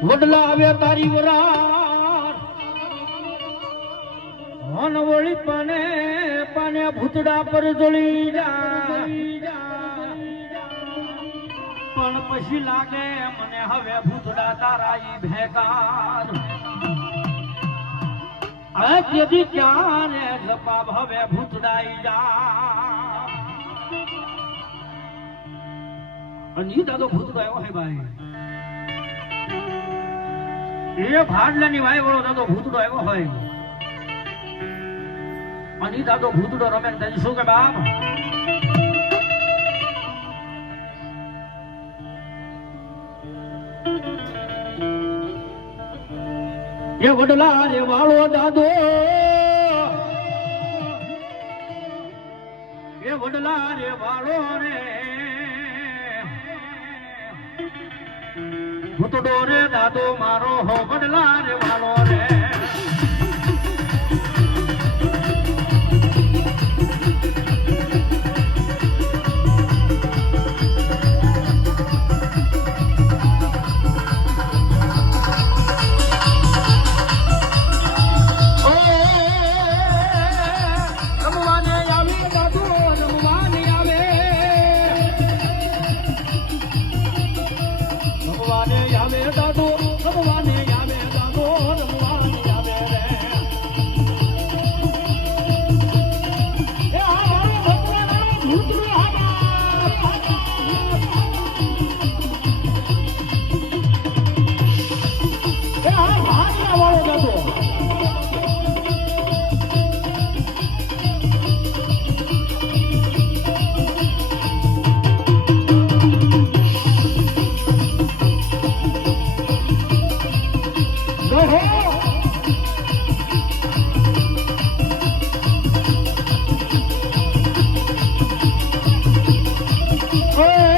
વડલા આવ્યા તારી વરા પાને પાને ભૂતડા પર જોડી પણ પછી લાગે મને હવે ભૂતડા તારા ઈ ભેકાર આ તેથી ક્યારે જપાબ હવે ભૂતડાઈ જા અને ઈ દાદો ભૂતડો આવ્યો હે ભાઈ. એ ભાડલાની વાય વાળો દાદો ભૂતડો આવ્યો હોય. અને દાદો ભૂતડો રમે તને શું કે બાપ? એ વડલા રે વાળો દાદો. એ વડલા રે વાળો રે. ભૂતડો રે દાદો મારો હો વડલા રે વાલો રે. Hey!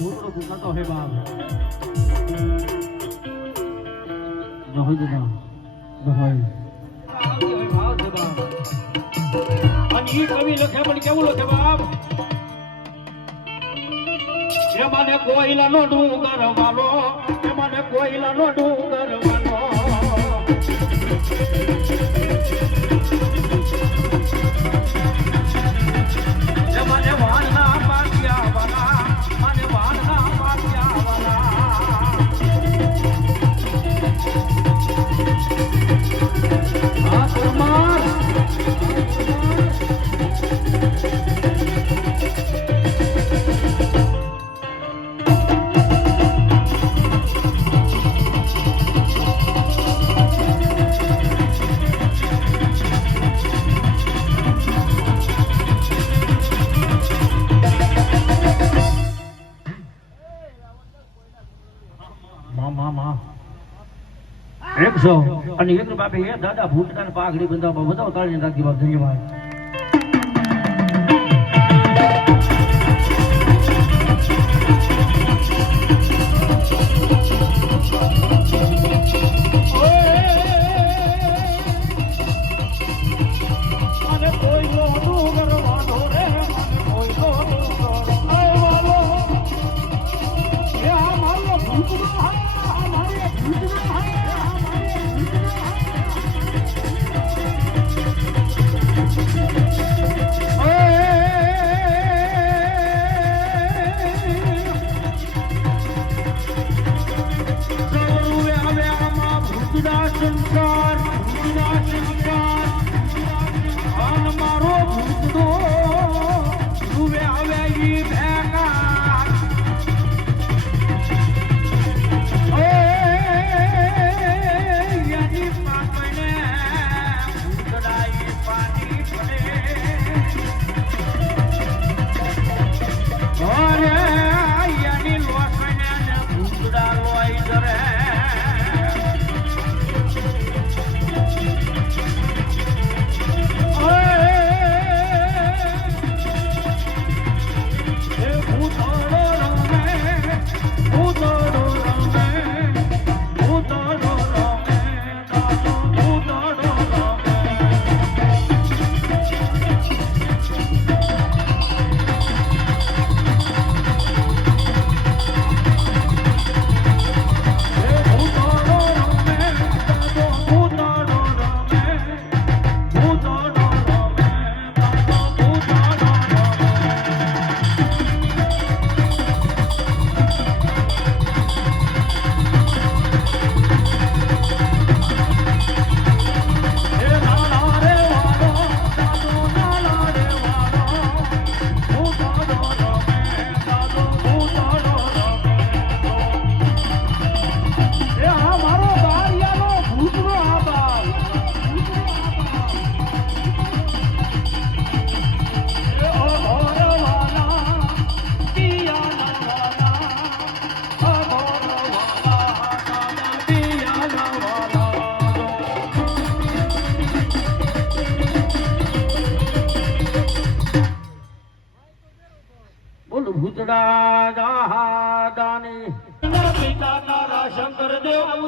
ભૂતડો ભૂકાતો હે બાપ જહોય ગુમા જહોય અને ઈ કવિ લખે પણ કેવું લખે બાપ એ મને કોઈલા નો ડુંગર વાલો એ મને કોઈલા નો ડુંગર અને એક બાપે એ દાદા ભૂતના પાઘડી બંધાવવા બધા તાળી નાખી બાપ ધન્યવાદ.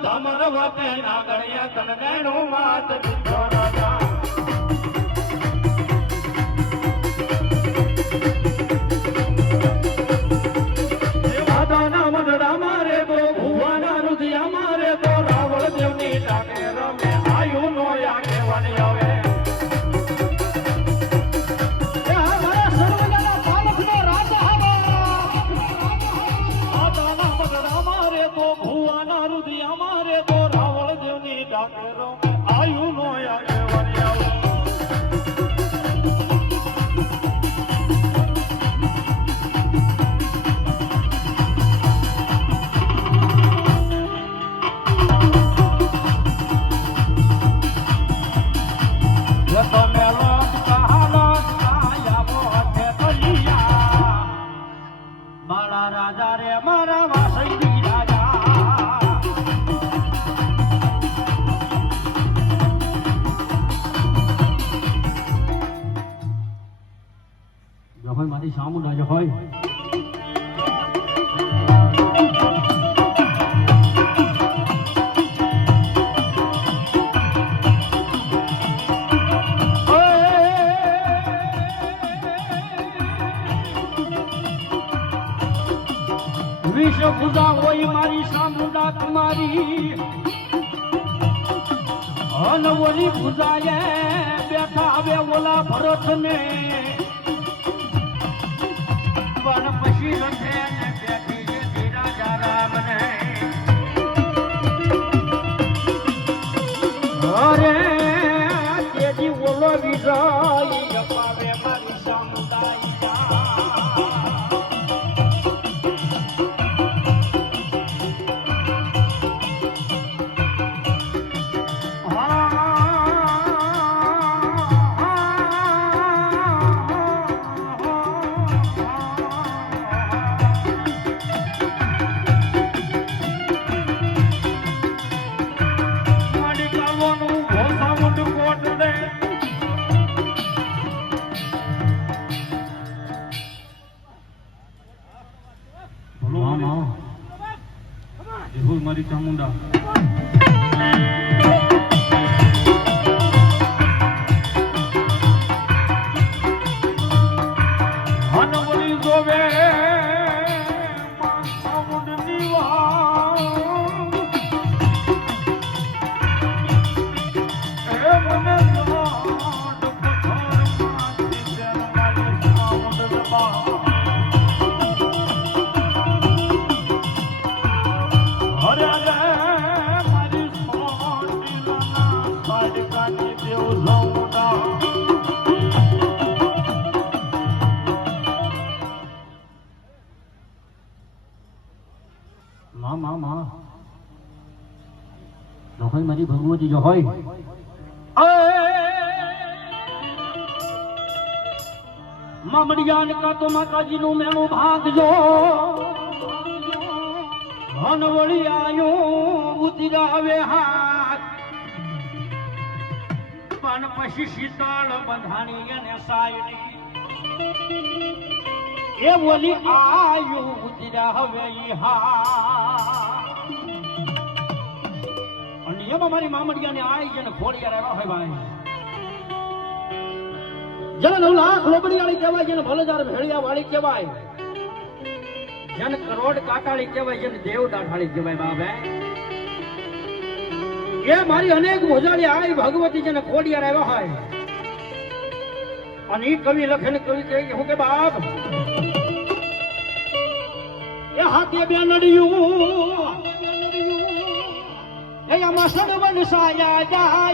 ધમરવતે નાગણ્ય તન દેણું માત પૂજા હોય મારી સામુંડા તમારી અનવરી પૂજાએ બેઠા હવે ઓલા ભરત ને પણ પછી છે રામ ને મારી ભગવતી જો હોય. મામડિયાન કા તો માતાજી નું મેણું ભાગજો ધન વળી આયો ઉતરાવે હાથ. પણ પછી શીતળ બંધાણી અને સાયડી. એ બોલી આયુ ઉતરાવે ઈ એમાં મારી મામડિયાને આઈ છે ને ફોડિયા રહેવા હોય ભાઈ જેને નવ લાખ લોબડી વાળી કહેવાય, જેને ભલેદાર ભેળિયા વાળી કહેવાય. જેને કરોડ કાકાળી કહેવાય, જેને દેવ દાઠાળી કહેવાય બાબે એ મારી અનેક ભોજાળી આઈ ભગવતી જેને ખોડિયાર રહેવા હોય. અને કવિ લખે ને કવિ કહે હું કે બાપ, એ હાથે બે નડિયું એ આમાં સડવન સાયા